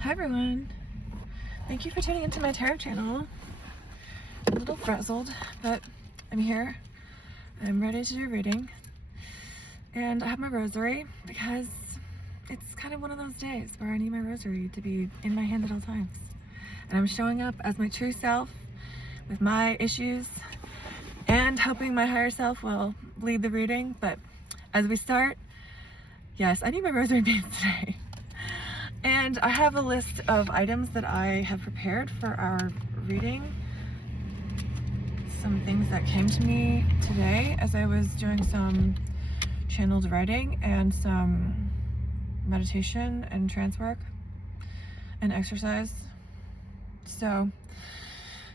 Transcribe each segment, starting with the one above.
Hi everyone, thank you for tuning into my tarot channel. I'm a little frazzled, but I'm here. I'm ready to do a reading, and I have my rosary because it's kind of one of those days where I need my rosary to be in my hand at all times. And I'm showing up as my true self with my issues and hoping my higher self will lead the reading. But as we start, yes, I need my rosary beads today. And I have a list of items that I have prepared for our reading. Some things that came to me today as I was doing some channeled writing and some meditation and trance work and exercise. So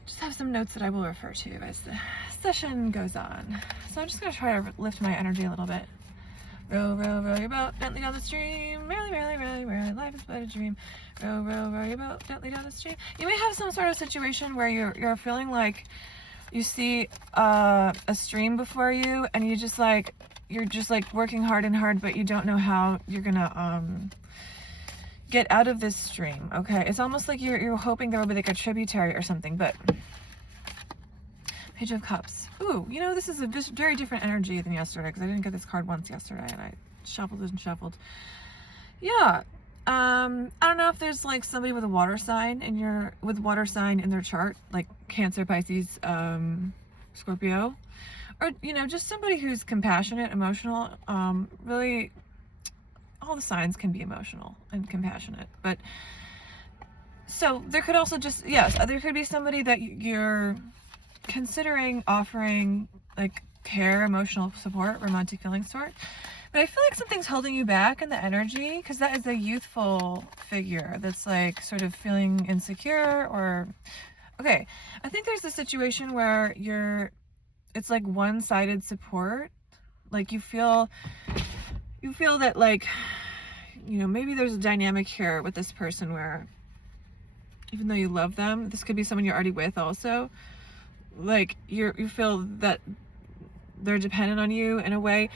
just have some notes that I will refer to as the session goes on. So I'm just going to try to lift my energy a little bit. Row, row, row your boat gently down the stream. Merrily, merrily, merrily, merrily, life is but a dream. Row, row, row your boat gently down the stream. You may have some sort of situation where you're feeling like you see a stream before you, and you're just like working hard and hard, but you don't know how you're gonna get out of this stream. Okay, it's almost like you're hoping there will be like a tributary or something, but. Page of Cups. Ooh, you know, this is a very different energy than yesterday because I didn't get this card once yesterday and I shuffled and shuffled. Yeah. I don't know if there's like somebody with a water sign in their chart, like Cancer, Pisces, Scorpio, or, you know, just somebody who's compassionate, emotional. Really, all the signs can be emotional and compassionate, but so there could also just, yes, there could be somebody that you're considering offering like care, emotional support, romantic feelings toward, but I feel like something's holding you back in the energy because that is a youthful figure that's like sort of feeling insecure or okay. I think there's a situation where it's like one-sided support, like you feel that, like, you know, maybe there's a dynamic here with this person where even though you love them, this could be someone you're already with also, like you feel that they're dependent on you in a way,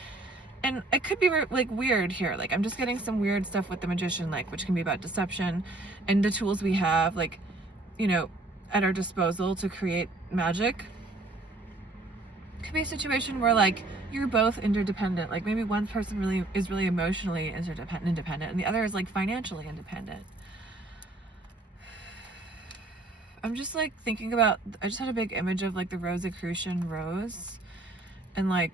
and it could be like weird here. Like I'm just getting some weird stuff with the Magician, like, which can be about deception and the tools we have, like, you know, at our disposal to create magic. Could be a situation where like you're both interdependent, like maybe one person is really emotionally independent and the other is like financially independent. I'm just like thinking about, I just had a big image of like the Rosicrucian rose and like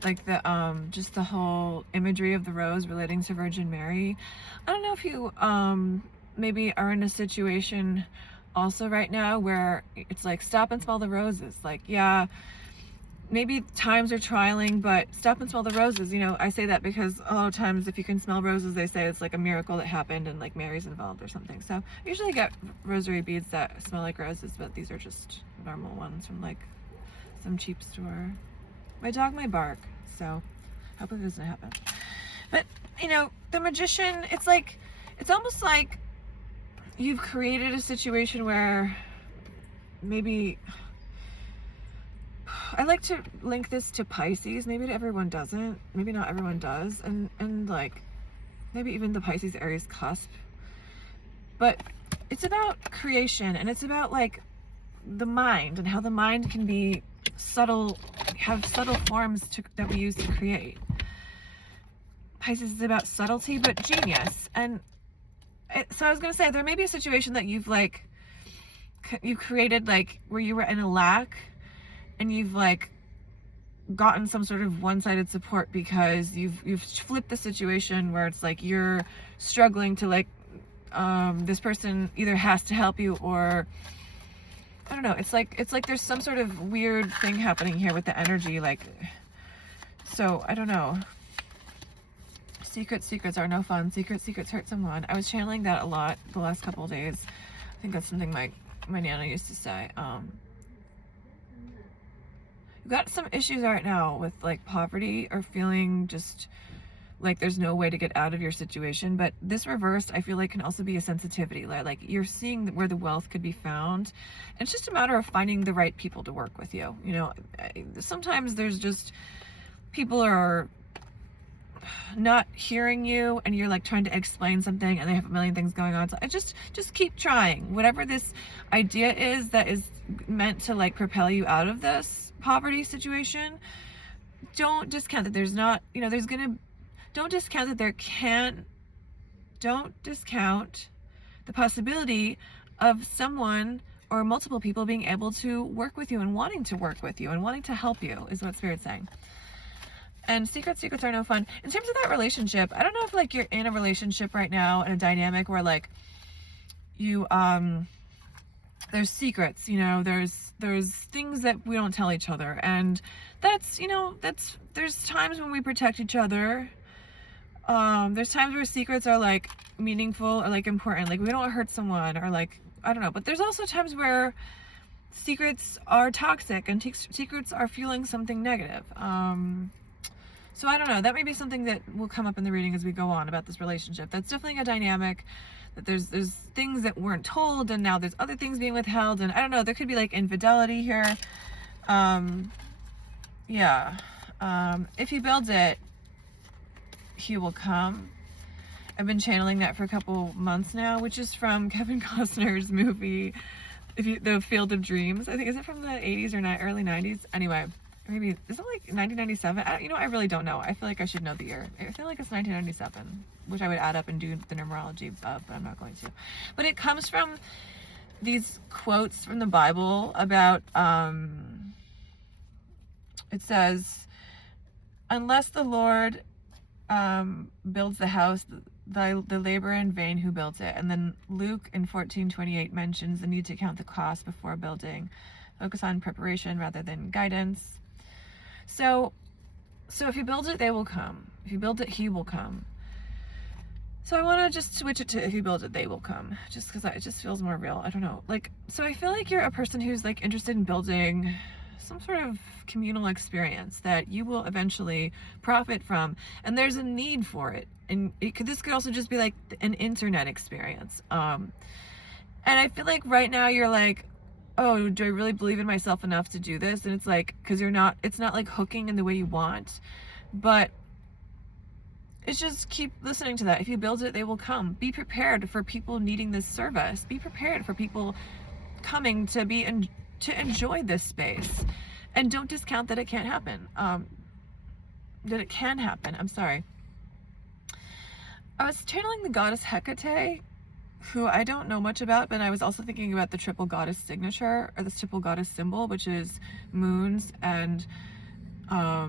the just the whole imagery of the rose relating to Virgin Mary. I don't know if you maybe are in a situation also right now where it's like stop and smell the roses. Like, yeah, maybe times are trialing, but stop and smell the roses. You know, I say that because a lot of times if you can smell roses, they say it's like a miracle that happened and like Mary's involved or something. So I usually get rosary beads that smell like roses, but these are just normal ones from like some cheap store. My dog might bark, so hopefully it doesn't happen. But, you know, the Magician, it's like, it's almost like you've created a situation where maybe, I like to link this to Pisces. Maybe everyone doesn't. Maybe not everyone does. And like, maybe even the Pisces Aries cusp. But it's about creation, and it's about like the mind and how the mind can be subtle, have subtle forms that we use to create. Pisces is about subtlety, but genius. And so I was going to say, there may be a situation that you created like where you were in a lack, and you've like gotten some sort of one-sided support because you've flipped the situation where it's like you're struggling to like this person either has to help you or I don't know, it's like there's some sort of weird thing happening here with the energy, like, so I don't know. Secrets are no fun. Secrets hurt someone. I was channeling that a lot the last couple of days. I think that's something my Nana used to say. You've got some issues right now with like poverty or feeling just like there's no way to get out of your situation, but this reversed I feel like can also be a sensitivity, like you're seeing where the wealth could be found, and it's just a matter of finding the right people to work with you. You know, sometimes there's just people are not hearing you and you're like trying to explain something and they have a million things going on. So I just keep trying. Whatever this idea is that is meant to like propel you out of this poverty situation, don't discount that there's not, don't discount that don't discount the possibility of someone or multiple people being able to work with you and wanting to work with you and wanting to help you, is what Spirit's saying. And secrets are no fun. In terms of that relationship, I don't know if like you're in a relationship right now, in a dynamic where like you there's secrets, there's things that we don't tell each other, and that's there's times when we protect each other. There's times where secrets are like meaningful or like important, like we don't hurt someone, or like I don't know, but there's also times where secrets are toxic and secrets are fueling something negative. So I don't know, that may be something that will come up in the reading as we go on about this relationship. That's definitely a dynamic, that there's things that weren't told and now there's other things being withheld, and I don't know, there could be like infidelity here. If he builds it, he will come. I've been channeling that for a couple months now, which is from Kevin Costner's movie, The Field of Dreams. I think, is it from the 80s or early 90s? Anyway, maybe, is it like 1997? I really don't know. I feel like I should know the year. I feel like it's 1997, which I would add up and do the numerology of, but I'm not going to. But it comes from these quotes from the Bible about, it says, unless the Lord builds the house, the labor in vain who built it. And then Luke in 14:28 mentions the need to count the cost before building. Focus on preparation rather than guidance. So if you build it, they will come. If you build it, he will come. So I want to just switch it to if you build it, they will come. Just because it just feels more real. I don't know. So I feel like you're a person who's like interested in building some sort of communal experience that you will eventually profit from, and there's a need for it. And this could also just be like an internet experience. And I feel like right now you're like, oh, do I really believe in myself enough to do this? And it's like, because it's not like hooking in the way you want, but it's just keep listening to that. If you build it, they will come. Be prepared for people needing this service. Be prepared for people coming to enjoy this space, and don't discount that it can't happen. That it can happen. I'm sorry. I was channeling the goddess Hecate, who I don't know much about, but I was also thinking about the triple goddess signature, or this triple goddess symbol, which is moons and a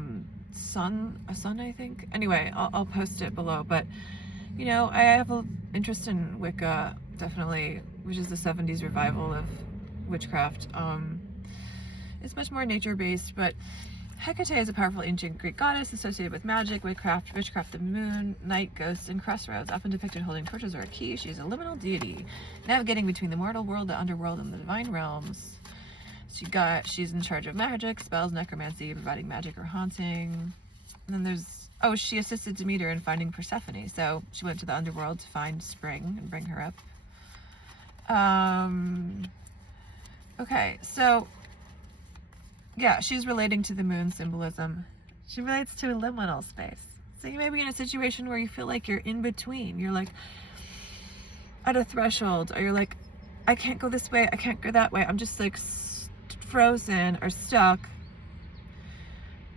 sun, I think. Anyway, I'll post it below. But I have an interest in Wicca, definitely, which is the 70s revival of witchcraft. It's much more nature-based, but Hecate is a powerful ancient Greek goddess associated with magic, witchcraft, the moon, night, ghosts, and crossroads, often depicted holding torches or a key. She is a liminal deity, navigating between the mortal world, the underworld, and the divine realms. She's in charge of magic, spells, necromancy, providing magic or haunting. And then she assisted Demeter in finding Persephone, so she went to the underworld to find Spring and bring her up. Okay, so yeah, she's relating to the moon symbolism. She relates to a liminal space. So you may be in a situation where you feel like you're in between. You're like at a threshold, or you're like, I can't go this way, I can't go that way. I'm just like frozen or stuck.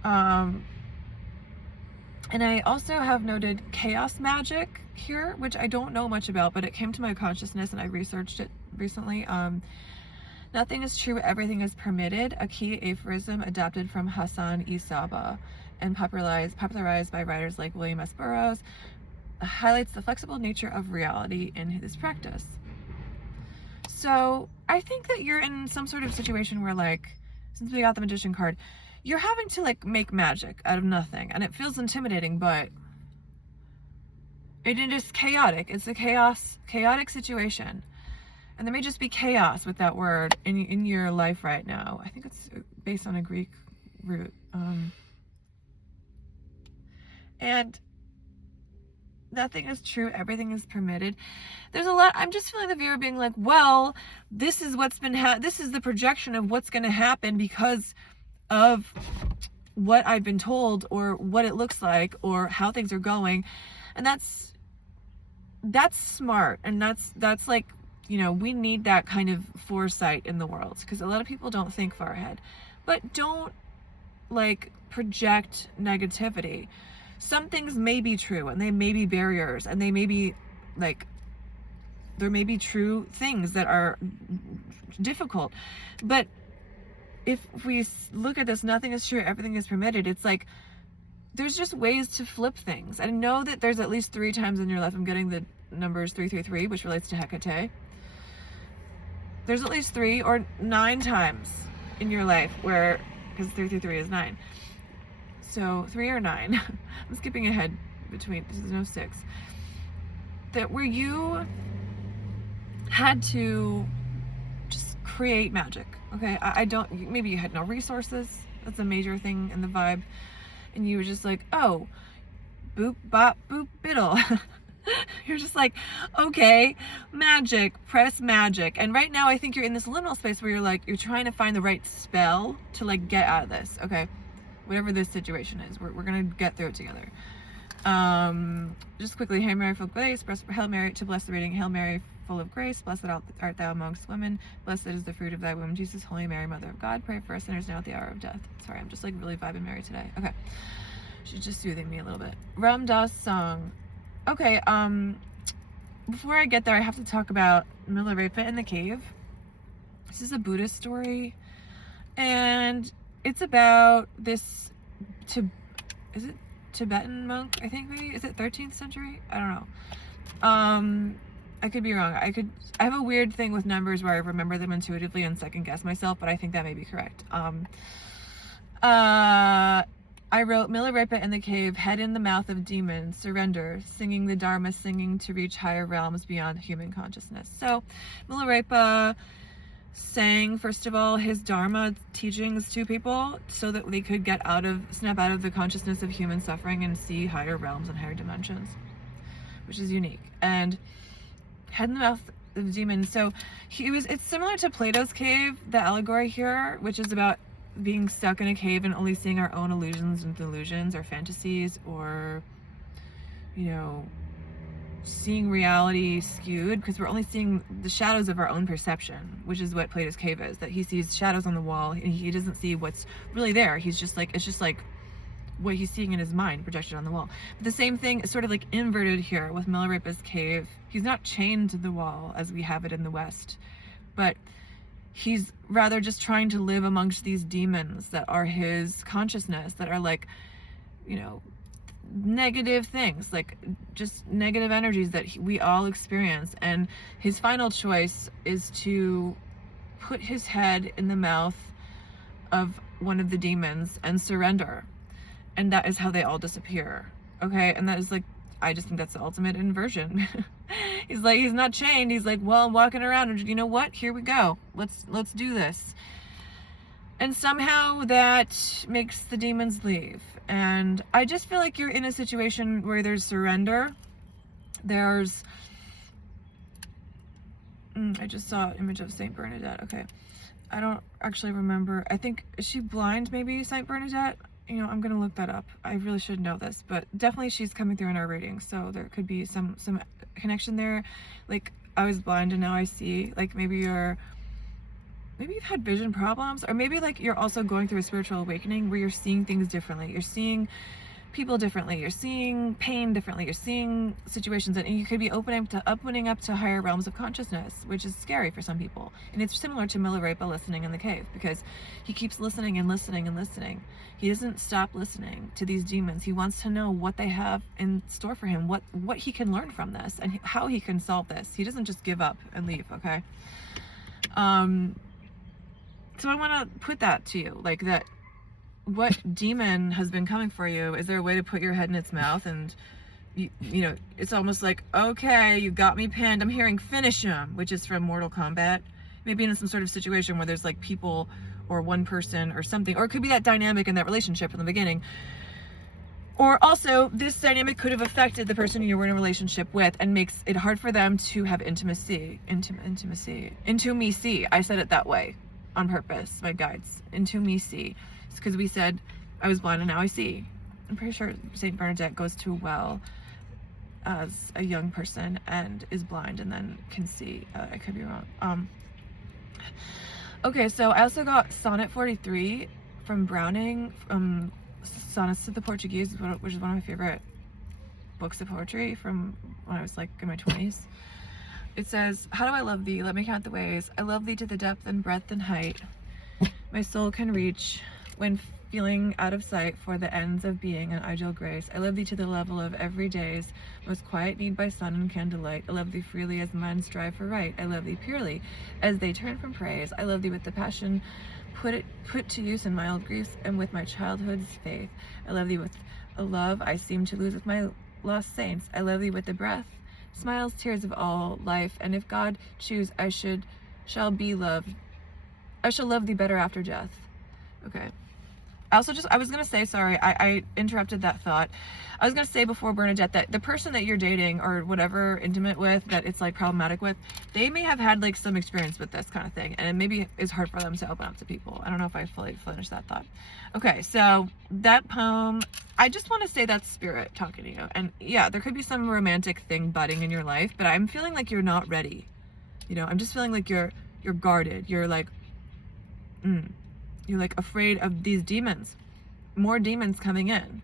And I also have noted chaos magic here, which I don't know much about, but it came to my consciousness and I researched it recently. Nothing is true, everything is permitted, a key aphorism adapted from Hassan Isaba and popularized by writers like William S. Burroughs, highlights the flexible nature of reality in his practice. So I think that you're in some sort of situation where, like, since we got the Magician card, you're having to like make magic out of nothing, and it feels intimidating, but it is chaotic. It's a chaotic situation. And there may just be chaos with that word in your life right now. I think it's based on a Greek root. And nothing is true, everything is permitted. There's a lot, I'm just feeling the viewer being like, well, this is what's been, this is the projection of what's going to happen because of what I've been told or what it looks like or how things are going. And that's smart. And that's like, you know, we need that kind of foresight in the world, because a lot of people don't think far ahead. But don't like project negativity. Some things may be true, and they may be barriers, and they may be like, there may be true things that are difficult. But if we look at this, nothing is true, everything is permitted, it's like, there's just ways to flip things. I know that there's at least 3 times in your life, I'm getting the numbers 333, which relates to Hecate. There's at least 3 or 9 times in your life where, because 333 is 9. So 3 or 9, I'm skipping ahead between, there's no 6. That where you had to just create magic, okay? I don't, maybe you had no resources, that's a major thing in the vibe. And you were just like, oh, boop, bop, boop, biddle. You're just like, okay, magic, press magic. And right now I think you're in this liminal space where you're like, you're trying to find the right spell to like get out of this, okay? Whatever this situation is, we're gonna get through it together. Just quickly, Hail Mary, full of grace, Hail Mary, to bless the reading, Hail Mary, full of grace, blessed art thou amongst women, blessed is the fruit of thy womb, Jesus. Holy Mary, Mother of God, pray for us sinners now at the hour of death. Sorry, I'm just like really vibing Mary today. Okay, she's just soothing me a little bit. Ram Dass song. Okay, before I get there, I have to talk about Milarepa in the cave. This is a Buddhist story, and it's about this, is it Tibetan monk, I think, maybe? Is it 13th century? I don't know. I could be wrong. I have a weird thing with numbers where I remember them intuitively and second guess myself, but I think that may be correct. I wrote Milarepa in the cave, head in the mouth of demons, surrender, singing the Dharma, singing to reach higher realms beyond human consciousness. So Milarepa sang, first of all, his Dharma teachings to people so that they could snap out of the consciousness of human suffering and see higher realms and higher dimensions, which is unique. And head in the mouth of demons. So it's similar to Plato's cave, the allegory here, which is about being stuck in a cave and only seeing our own illusions and delusions or fantasies, or, you know, seeing reality skewed because we're only seeing the shadows of our own perception, which is what Plato's cave is, that he sees shadows on the wall and he doesn't see what's really there. He's just like, it's just like what he's seeing in his mind projected on the wall. But the same thing is sort of like inverted here with Milarepa's cave. He's not chained to the wall as we have it in the West, but he's rather just trying to live amongst these demons that are his consciousness, that are like, you know, negative things, like just negative energies that we all experience. And his final choice is to put his head in the mouth of one of the demons and surrender. And that is how they all disappear. Okay, and that is like, I just think that's the ultimate inversion. He's like, he's not chained. He's like, well, I'm walking around and you know what? Here we go. Let's do this. And somehow that makes the demons leave. And I just feel like you're in a situation where there's surrender. There's, I just saw an image of Saint Bernadette. Okay. I don't actually remember. I think, is she blind maybe, Saint Bernadette? You know, I'm gonna look that up. I really should know this, but definitely she's coming through in our reading, so there could be some connection there. Like, I was blind and now I see. Like, maybe you've had vision problems, or maybe like you're also going through a spiritual awakening where you're seeing things differently. You're seeing people differently. You're seeing pain differently. You're seeing situations, and you could be opening up to higher realms of consciousness, which is scary for some people. And it's similar to Milarepa listening in the cave, because he keeps listening and listening and listening. He doesn't stop listening to these demons. He wants to know what they have in store for him, what he can learn from this, and how he can solve this. He doesn't just give up and leave, okay? So I want to put that to you, like that. What demon has been coming for you? Is there a way to put your head in its mouth? And you know, it's almost like, okay, you got me pinned. I'm hearing finish him, which is from Mortal Kombat. Maybe in some sort of situation where there's like people or one person or something, or it could be that dynamic in that relationship from the beginning. Or also, this dynamic could have affected the person you were in a relationship with and makes it hard for them to have intimacy. Intimacy. I said it that way on purpose, my guides. Intimacy. It's because we said I was blind and now I see. I'm pretty sure Saint Bernadette goes to a well as a young person and is blind and then can see. I could be wrong. Okay, so I also got Sonnet 43 from Browning, Sonnets to the Portuguese, which is one of my favorite books of poetry from when I was like in my 20s. It says, how do I love thee? Let me count the ways. I love thee to the depth and breadth and height my soul can reach when feeling out of sight for the ends of being an ideal grace. I love thee to the level of every day's most quiet need by sun and candlelight. I love thee freely as men strive for right. I love thee purely as they turn from praise. I love thee with the passion put to use in mild griefs and with my childhood's faith. I love thee with a love I seem to lose with my lost saints. I love thee with the breath, smiles, tears of all life, and if God choose, I shall love thee better after death. Okay. I was going to say, sorry, I interrupted that thought. I was going to say before Bernadette that the person that you're dating or whatever intimate with that it's like problematic with, they may have had like some experience with this kind of thing. And it maybe is hard for them to open up to people. I don't know if I fully finished that thought. Okay, so that poem, I just want to say that's spirit talking to you. And yeah, there could be some romantic thing budding in your life, but I'm feeling like you're not ready. You know, I'm just feeling like you're guarded. You're like, you're like afraid of these demons, more demons coming in.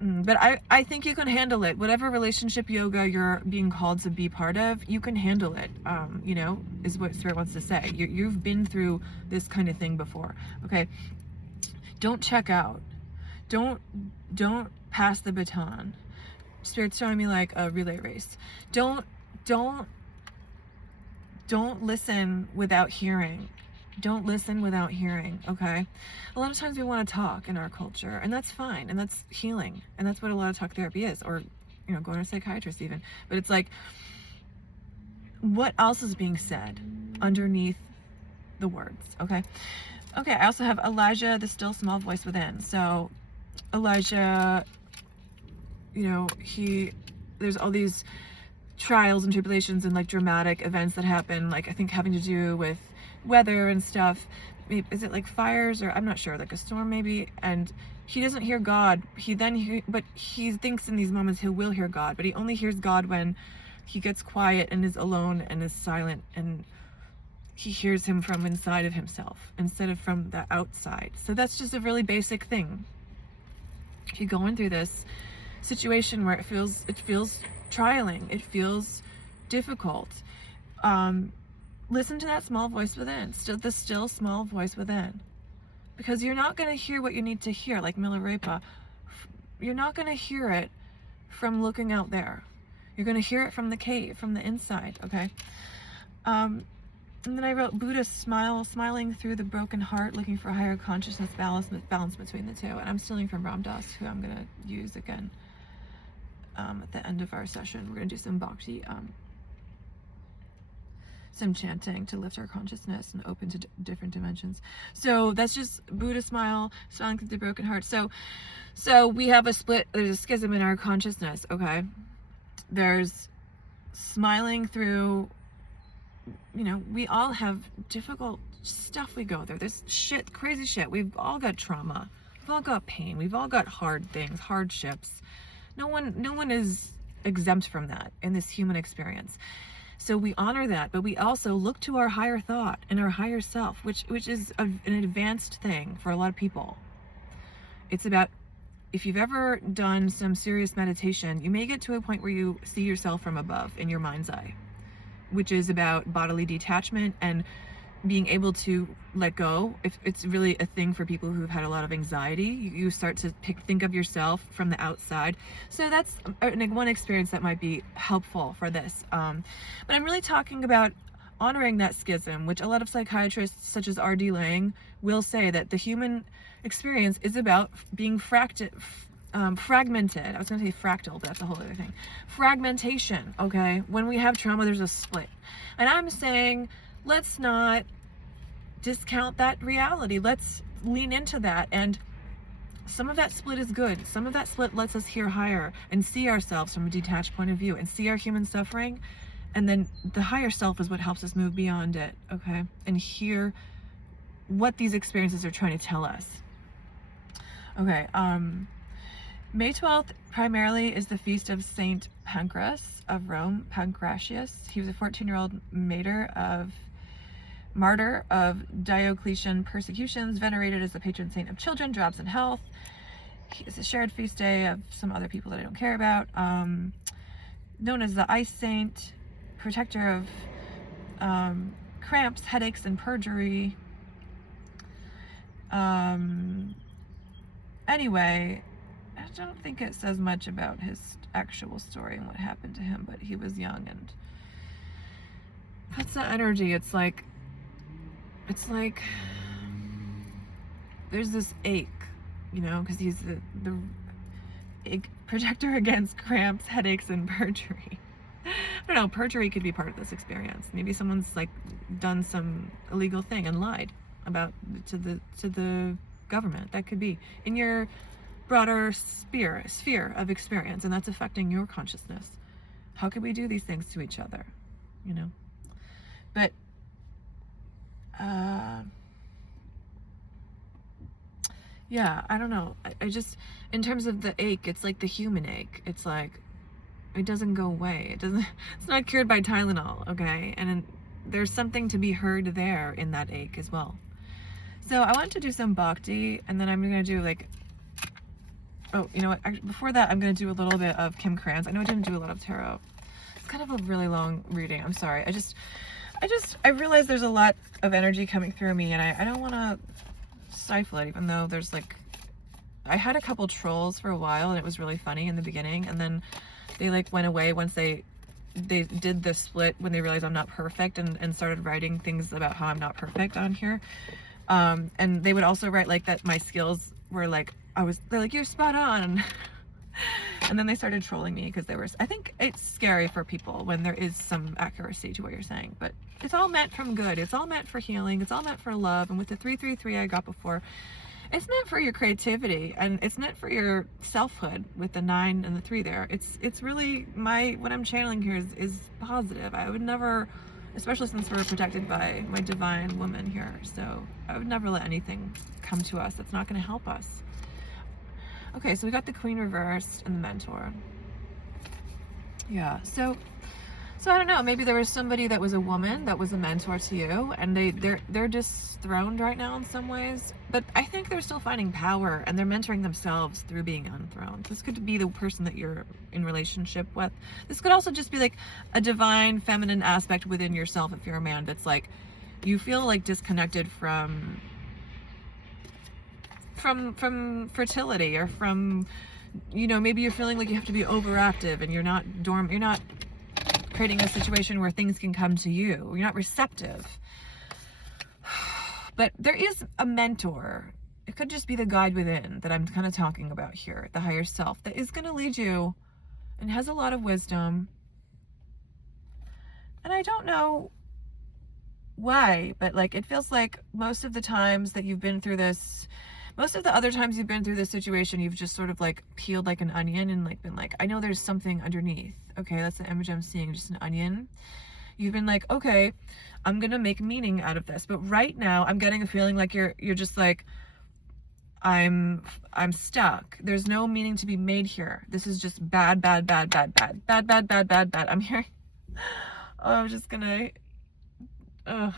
But I think you can handle it. Whatever relationship yoga you're being called to be part of, you can handle it. You know, is what Spirit wants to say. You've been through this kind of thing before. Okay. Don't check out. Don't pass the baton. Spirit's showing me like a relay race. Don't listen without hearing. Don't listen without hearing, okay? A lot of times we want to talk in our culture, and that's fine, and that's healing, and that's what a lot of talk therapy is, or, you know, going to a psychiatrist even. But it's like, what else is being said underneath the words, okay? Okay, I also have Elijah, the still small voice within. So, Elijah, you know, there's all these trials and tribulations and like dramatic events that happen, like I think having to do with weather and stuff. Is it like fires or I'm not sure, like a storm maybe? And he doesn't hear God. But he thinks in these moments he will hear God, but he only hears God when he gets quiet and is alone and is silent, and he hears him from inside of himself instead of from the outside. So that's just a really basic thing. If you're going through this situation where it feels trialing, it feels difficult, listen to that small voice within, the still small voice within, because you're not going to hear what you need to hear, like Milarepa. You're not going to hear it from looking out there. You're going to hear it from the cave, from the inside, okay? And then I wrote Buddha smiling through the broken heart, looking for higher consciousness, balance between the two. And I'm stealing from Ram Dass, who I'm going to use again at the end of our session. We're going to do some Bhakti, some chanting to lift our consciousness and open to different dimensions. So that's just Buddha smiling through the broken heart. So we have there's a schism in our consciousness, okay? There's smiling through, you know, we all have difficult stuff we go through. There's crazy shit. We've all got trauma. We've all got pain. We've all got hard things, hardships. No one is exempt from that in this human experience. So we honor that, but we also look to our higher thought and our higher self, which is an advanced thing for a lot of people. It's about, if you've ever done some serious meditation, you may get to a point where you see yourself from above in your mind's eye, which is about bodily detachment and being able to let go. If it's really a thing for people who've had a lot of anxiety, you start to think of yourself from the outside. So that's one experience that might be helpful for this. But I'm really talking about honoring that schism, which a lot of psychiatrists such as R.D. Laing will say that the human experience is about being fragmented. I was going to say fractal, but that's a whole other thing. Fragmentation, okay? When we have trauma, there's a split. And I'm saying, let's not discount that reality. Let's lean into that. And some of that split is good. Some of that split lets us hear higher and see ourselves from a detached point of view and see our human suffering. And then the higher self is what helps us move beyond it, okay? And hear what these experiences are trying to tell us. Okay, May 12th primarily is the feast of Saint Pancras of Rome, Pancratius. He was a 14-year-old martyr of Diocletian persecutions, venerated as the patron saint of children, jobs, and health. It's a shared feast day of some other people that I don't care about. Known as the ice saint, protector of cramps, headaches, and perjury. Anyway, I don't think it says much about his actual story and what happened to him, but he was young, and that's the energy. It's like there's this ache, you know, because he's the protector against cramps, headaches, and perjury. I don't know, perjury could be part of this experience. Maybe someone's like done some illegal thing and lied about to the government. That could be in your broader sphere of experience, and that's affecting your consciousness. How could we do these things to each other, you know? But yeah, I don't know. I just, in terms of the ache, it's like the human ache. It's like, it doesn't go away. It's not cured by Tylenol, okay? And there's something to be heard there in that ache as well. So I want to do some Bhakti, and then I'm going to do like, oh, you know what? Actually, before that, I'm going to do a little bit of Kim Krans. I know I didn't do a lot of tarot. It's kind of a really long reading. I'm sorry. I realize there's a lot of energy coming through me, and I don't want to stifle it, even though there's like, I had a couple trolls for a while, and it was really funny in the beginning, and then they like went away once they did the split when they realized I'm not perfect, and started writing things about how I'm not perfect on here. And they would also write like that my skills were like, they're like, you're spot on. And then they started trolling me because I think it's scary for people when there is some accuracy to what you're saying, but it's all meant from good. It's all meant for healing. It's all meant for love. And with the 333 I got before, it's meant for your creativity, and it's meant for your selfhood with the 9 and the 3 there. It's really what I'm channeling here is positive. I would never, especially since we're protected by my divine woman here, so I would never let anything come to us that's not going to help us. Okay, so we got the Queen reversed and the Mentor. Yeah, so I don't know, maybe there was somebody that was a woman that was a mentor to you, and they're dethroned right now in some ways, but I think they're still finding power, and they're mentoring themselves through being unthroned. This could be the person that you're in relationship with. This could also just be like a divine feminine aspect within yourself if you're a man that's like, you feel like disconnected from fertility, or from, you know, maybe you're feeling like you have to be overactive, and you're not creating a situation where things can come to you. You're not receptive. But there is a mentor. It could just be the guide within that I'm kind of talking about here, the higher self, that is going to lead you and has a lot of wisdom. And I don't know why, but like, it feels like most of the times that you've been through this, most of the other times you've been through this situation, you've just sort of like peeled like an onion and like been like, I know there's something underneath. Okay, that's the image I'm seeing, just an onion. You've been like, okay, I'm gonna make meaning out of this. But right now I'm getting a feeling like you're just like, I'm stuck. There's no meaning to be made here. This is just bad. I'm hearing, oh, I'm just gonna, I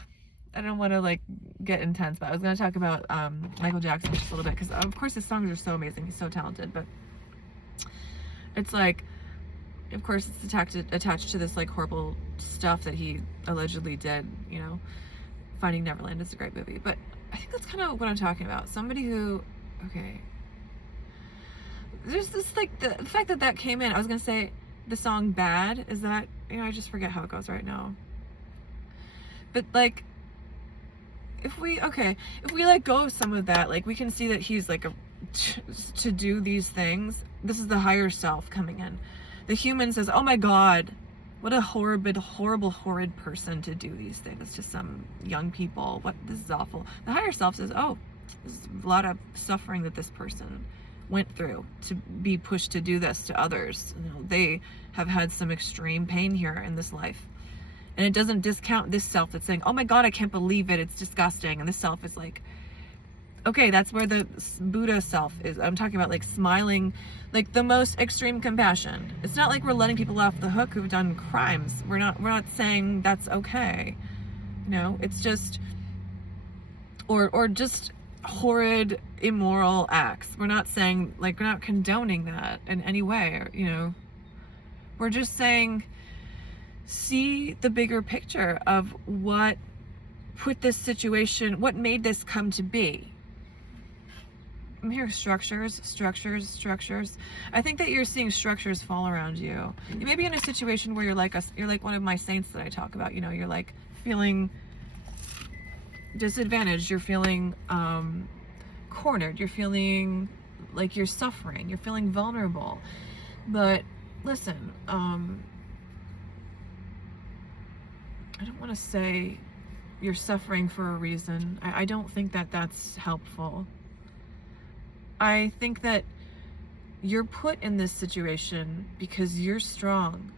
don't want to like get intense, but I was going to talk about Michael Jackson just a little bit, because of course his songs are so amazing. He's so talented, but it's like, of course it's attached to this like horrible stuff that he allegedly did, you know. Finding Neverland is a great movie, but I think that's kind of what I'm talking about. Somebody who, okay, there's this like, the fact that came in, I was going to say the song Bad, is that, you know, I just forget how it goes right now. But like, if we let go of some of that, like we can see that he's like to do these things. This is the higher self coming in. The human says, oh my God, what a horrible, horrid person to do these things to some young people. This is awful. The higher self says, oh, there's a lot of suffering that this person went through to be pushed to do this to others. You know, they have had some extreme pain here in this life. And it doesn't discount this self that's saying, oh my God, I can't believe it, it's disgusting. And this self is like, Okay, that's where the Buddha self is. I'm talking about like smiling, like the most extreme compassion. It's not like we're letting people off the hook who've done crimes. We're not saying that's okay. No, it's just, or just horrid, immoral acts. We're not saying, like, we're not condoning that in any way, We're just saying, see the bigger picture of what put this situation, what made this come to be. I'm hearing structures. I think that you're seeing structures fall around you. You may be in a situation where you're like one of my saints that I talk about. You're like feeling disadvantaged. You're feeling cornered. You're feeling like you're suffering. You're feeling vulnerable. But listen, I don't want to say you're suffering for a reason. I don't think that that's helpful. I think that you're put in this situation because you're strong.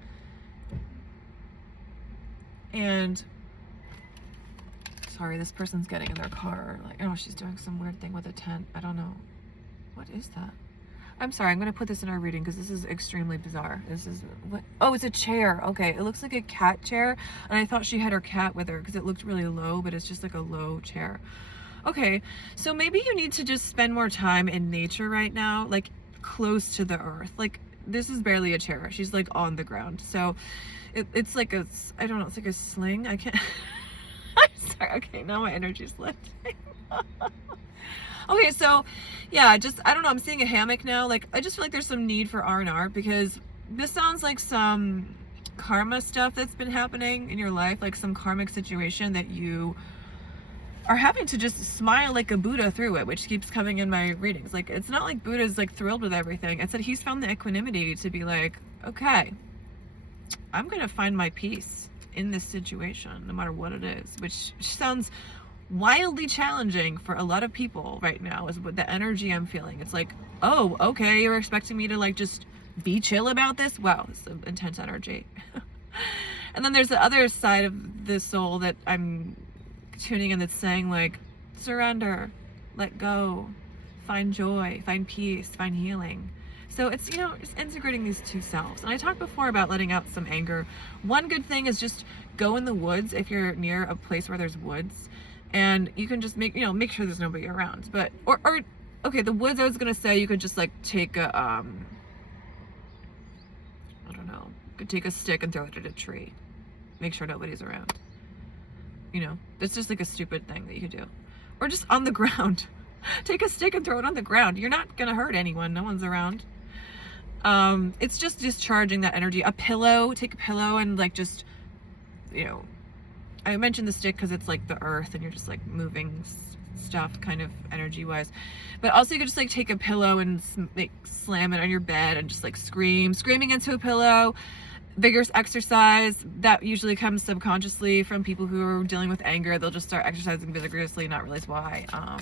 And sorry, this person's getting in their car. Like, oh, she's doing some weird thing with a tent. I don't know. What is that? I'm sorry, I'm going to put this in our reading because this is extremely bizarre. This is, what? Oh, it's a chair. Okay, it looks like a cat chair. And I thought she had her cat with her because it looked really low, but it's just like a low chair. Okay, so maybe you need to just spend more time in nature right now, like close to the earth. Like, this is barely a chair. She's like on the ground. So it's like a, I don't know, it's like a sling. I can't, I'm sorry. Okay, now my energy's lifting. Okay, so yeah, just, I don't know, I'm seeing a hammock now. Like, I just feel like there's some need for R&R because this sounds like some karma stuff that's been happening in your life, like some karmic situation that you are having to just smile like a Buddha through it, which keeps coming in my readings. Like, it's not like Buddha's like thrilled with everything. It's that he's found the equanimity to be like, okay, I'm gonna find my peace in this situation, no matter what it is, which sounds wildly challenging for a lot of people right now, is what the energy I'm feeling. It's like, oh, okay, you're expecting me to like just be chill about this? Wow, it's some intense energy. And then there's the other side of the soul that I'm tuning in that's saying like, surrender, let go, find joy, find peace, find healing. So it's, it's integrating these two selves. And I talked before about letting out some anger. One good thing is just go in the woods if you're near a place where there's woods, and you can just make sure there's nobody around. But or okay, the woods, I was gonna say you could just like take a I don't know, you could take a stick and throw it at a tree, make sure nobody's around. It's just like a stupid thing that you could do. Or just on the ground. Take a stick and throw it on the ground. You're not gonna hurt anyone. No one's around. It's just discharging that energy. A pillow, take a pillow and like just, I mentioned the stick because it's like the earth and you're just like moving stuff kind of energy wise. But also you could just like take a pillow and like slam it on your bed and just like screaming into a pillow. Vigorous exercise that usually comes subconsciously from people who are dealing with anger. They'll just start exercising vigorously, not realize why. I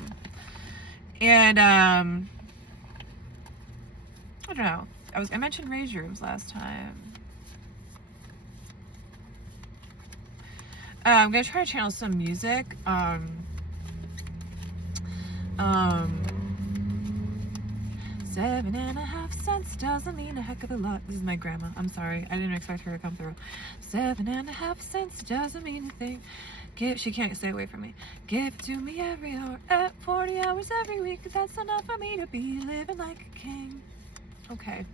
don't know. I mentioned rage rooms last time. I'm gonna try to channel some music. 7.5 cents doesn't mean a heck of a lot. This is my grandma. I'm sorry. I didn't expect her to come through. 7.5 cents doesn't mean a thing. She can't stay away from me. Give it to me every hour, at 40 hours every week. That's enough for me to be living like a king. Okay.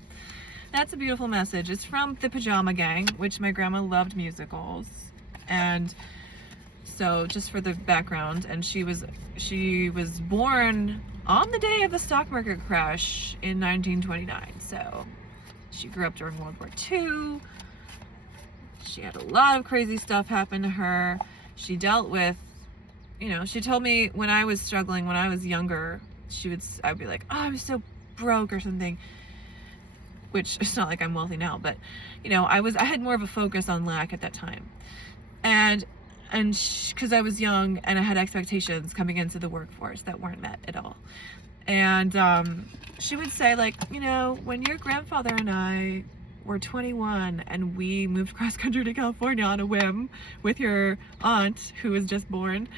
That's a beautiful message. It's from the Pajama Gang, which my grandma loved musicals. And so just for the background, and she was born on the day of the stock market crash in 1929. So she grew up during World War II. She had a lot of crazy stuff happen to her. She dealt with, she told me when I was struggling, when I was younger, I'd be like, oh, I'm so broke or something, which it's not like I'm wealthy now, but I had more of a focus on lack at that time. And because I was young and I had expectations coming into the workforce that weren't met at all. And she would say, like, when your grandfather and I were 21 and we moved cross country to California on a whim with your aunt who was just born,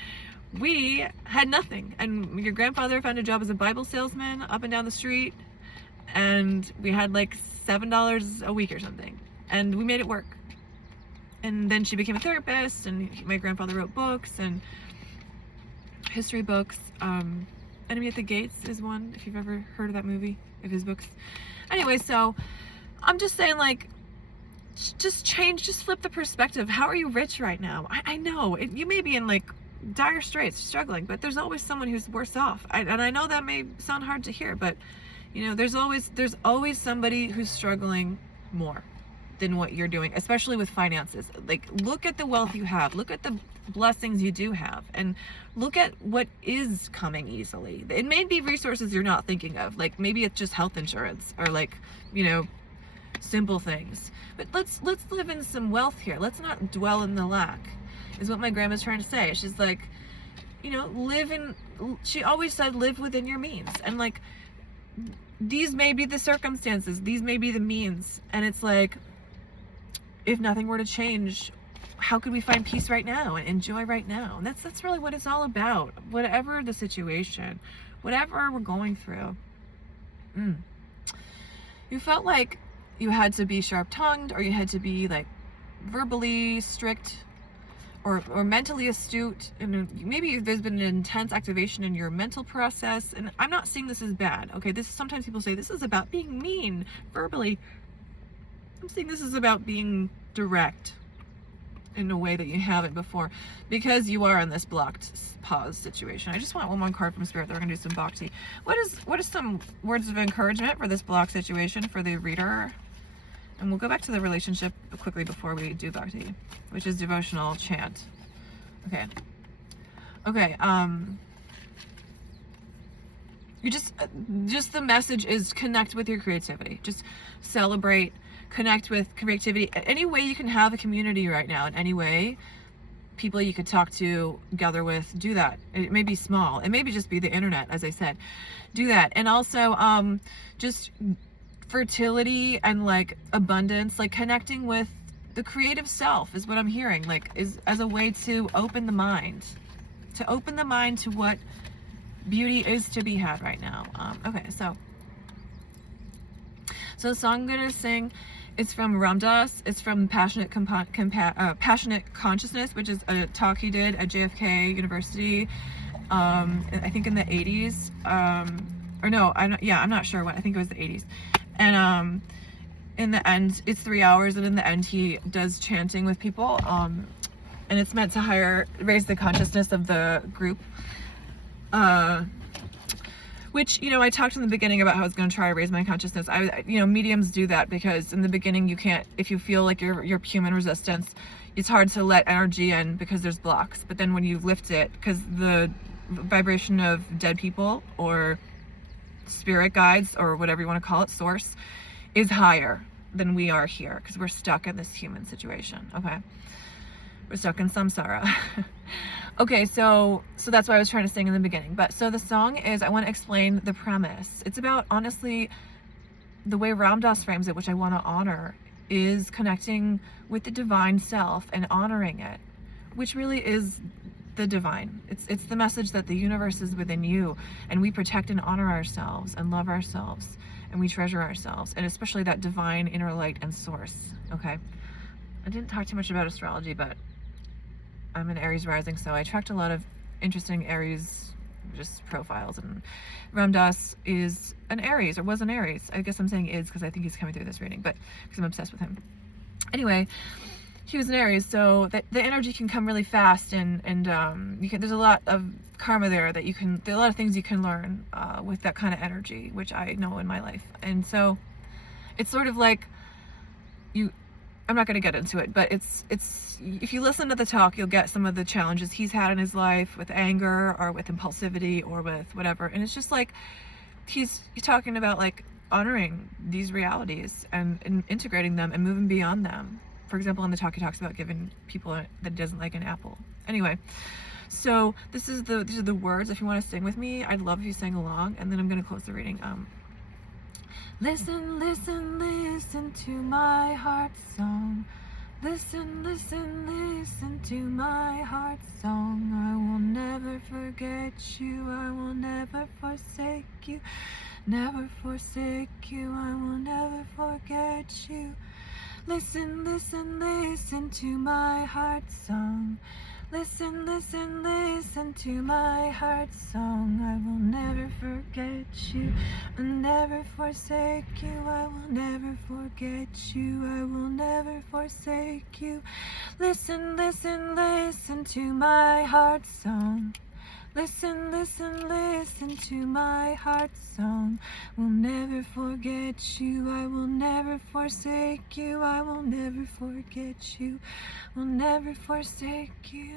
we had nothing, and your grandfather found a job as a Bible salesman up and down the street, and we had like $7 a week or something, and we made it work. And then she became a therapist, and my grandfather wrote books and history books. Enemy at the Gates is one, if you've ever heard of that movie, of his books. Anyway, so I'm just saying, like, just change, just flip the perspective. How are you rich right now? I know you may be in like dire straits, struggling, but there's always someone who's worse off. And I know that may sound hard to hear, but you know, there's always somebody who's struggling more than what you're doing, especially with finances. Like, look at the wealth you have, look at the blessings you do have, and look at what is coming easily. It may be resources you're not thinking of, like maybe it's just health insurance, or like, you know, simple things. But let's live in some wealth here. Let's not dwell in the lack, is what my grandma's trying to say. She's like, you know, she always said, live within your means. And like, these may be the circumstances, these may be the means. And it's like, if nothing were to change, how could we find peace right now and enjoy right now? And that's really what it's all about. Whatever the situation, whatever we're going through. You felt like you had to be sharp-tongued, or you had to be like verbally strict, or mentally astute, and maybe there's been an intense activation in your mental process. And I'm not seeing this as bad, okay? Sometimes people say this is about being mean verbally. I'm saying this is about being direct in a way that you haven't before, because you are in this blocked pause situation. I just want one more card from Spirit. We're gonna do some Bhakti. What is some words of encouragement for this blocked situation for the reader? And we'll go back to the relationship quickly before we do Bhakti, which is devotional chant. Okay. You just the message is connect with your creativity. Just celebrate, connect with creativity. Any way you can have a community right now, in any way, people you could talk to, gather with, do that. It may be small. It may be just be the internet, as I said. Do that. And also, just fertility and like abundance, like connecting with the creative self is what I'm hearing, like, is as a way to open the mind to what beauty is to be had right now. Okay, so the song I'm gonna sing is from Ram Dass. It's from Passionate Consciousness, which is a talk he did at JFK University, I think in the 80s, or no, I'm not sure when. I think it was the 80s. And in the end, it's 3 hours, and in the end he does chanting with people, and it's meant to raise the consciousness of the group, which, you know, I talked in the beginning about how I was going to try to raise my consciousness. Mediums do that, because in the beginning you can't, if you feel like you're human resistance, it's hard to let energy in because there's blocks. But then when you lift it, because the vibration of dead people or spirit guides, or whatever you want to call it, source, is higher than we are here, because we're stuck in this human situation. Okay, we're stuck in samsara. Okay, so that's what I was trying to sing in the beginning. But so the song is, I want to explain the premise. It's about, honestly, the way Ram Dass frames it, which I want to honor, is connecting with the divine self and honoring it, which really is the divine. It's the message that the universe is within you, and we protect and honor ourselves and love ourselves, and we treasure ourselves, and especially that divine inner light and source. Okay, I didn't talk too much about astrology, but I'm an Aries rising, so I tracked a lot of interesting Aries just profiles, and Ram Dass is an Aries, or was an Aries. I guess I'm saying is because I think he's coming through this reading, but because I'm obsessed with him. Anyway, he was an Aries, so the energy can come really fast, and there's a lot of karma there that there are a lot of things you can learn with that kind of energy, which I know in my life. And so it's sort of like I'm not going to get into it, but it's if you listen to the talk, you'll get some of the challenges he's had in his life with anger, or with impulsivity, or with whatever. And it's just like he's talking about like honoring these realities and integrating them and moving beyond them. For example, in the talk, he talks about giving people that he doesn't like an apple. Anyway, so these are the words. If you want to sing with me, I'd love if you sang along, and then I'm going to close the reading. Listen, listen, listen to my heart's song. Listen, listen, listen to my heart's song. I will never forget you. I will never forsake you. Never forsake you. I will never forget you. Listen, listen, listen to my heart song. Listen, listen, listen to my heart song. I will never forget you. I'll never forsake you. I will never forget you. I will never forsake you. Listen, listen, listen to my heart song. Listen, listen, listen to my heart song. Will never forget you. I will never forsake you. I will never forget you. Will never forsake you.